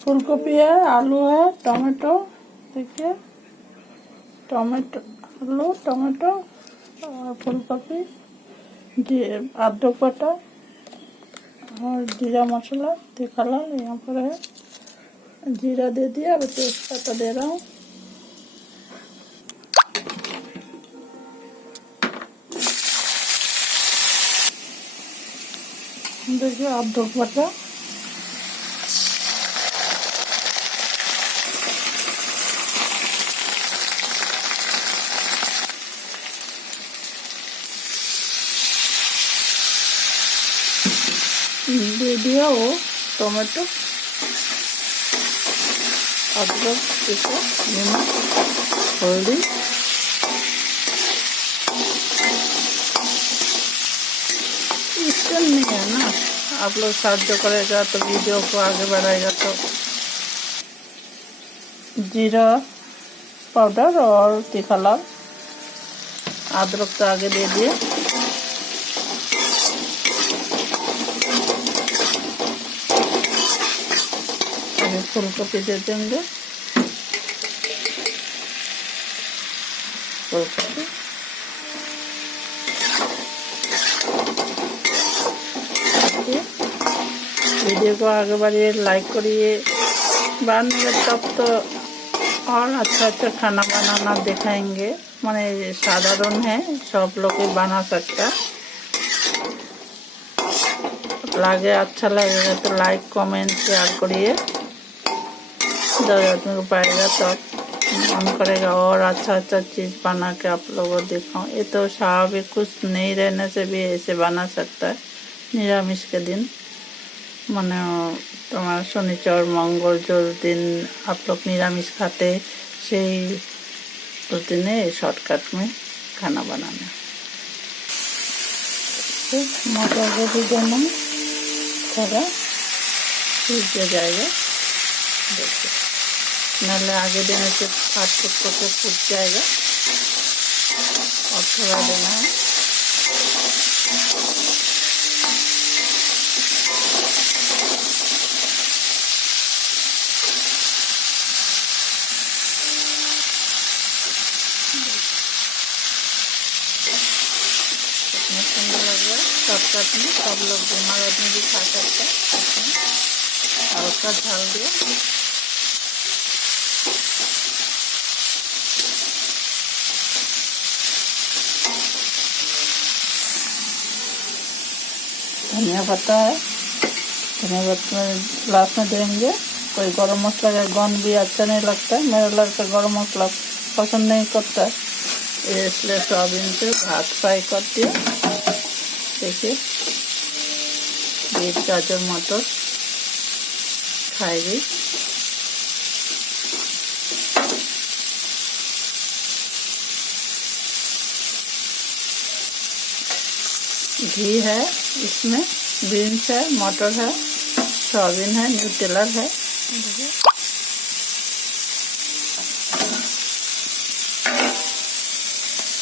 फूलगोभी है, आलू है, टमाटो, देखिए टमाटो, आलू, टमाटो और फूलगोभी, अदरक बटा और जीरा मसाला दिखाला यहाँ पर है। जीरा दे दिया, अब तेजपत्ता दे रहा हूँ। देखिए अदरक बटा, दे दिया वो टमाटो, अदरक, इसको नमक, हल्दी, इसका नहीं है ना, आप लोग साहाଯ୍य करेगा तो वीडियो को आगे बढ़ाएगा। तो जीरा पाउडर और तीखा लाल, अदरक तो आगे दे दिए। अभी फूलगोभी दे देंगे, फूलगोभी वीडियो को आगे बढ़िए, लाइक करिए, बनाएंगे तब तो और अच्छा अच्छा खाना बनाना दिखाएंगे। माने साधारण है, सब लोग ही बना सकता। लगे अच्छा लगेगा तो लाइक कमेंट शेयर करिए, जब आदमी को पाएगा तो मन करेगा और अच्छा अच्छा चीज़ बना के आप लोगों को दिखाऊं। ये तो स्वाभाविक, कुछ नहीं रहने से भी ऐसे बना सकता है निरामिष के दिन। माने तुम्हारा शनिचर मंगल जो दिन आप लोग निरामिष खाते, সেই उस दिन शॉर्टकट में खाना बनाना। मटर गोभी देना, थोड़ा सीज जाएगा, देखिए नाले आगे देने से फाट फूट के फूट जाएगा। और थोड़ा देना है, कितना सुंदर लग रहा है। शॉर्टकट में सब लोग बीमार आदमी भी खा सकता है। हल्का झाल दिया, धनिया पत्ता है, धनिया पत्ता लास्ट में देंगे। कोई गरम मसाला का गंध भी अच्छा नहीं लगता है, मेरा लड़का गरम मसाला पसंद नहीं करता है, इसलिए सोयाबीन से भात फ्राई कर दिया। देखिए बीट गाजर मटर खाएगी। घी है, इसमें बीन्स है, मटर है, सोयाबीन है, न्यूट्रेला है।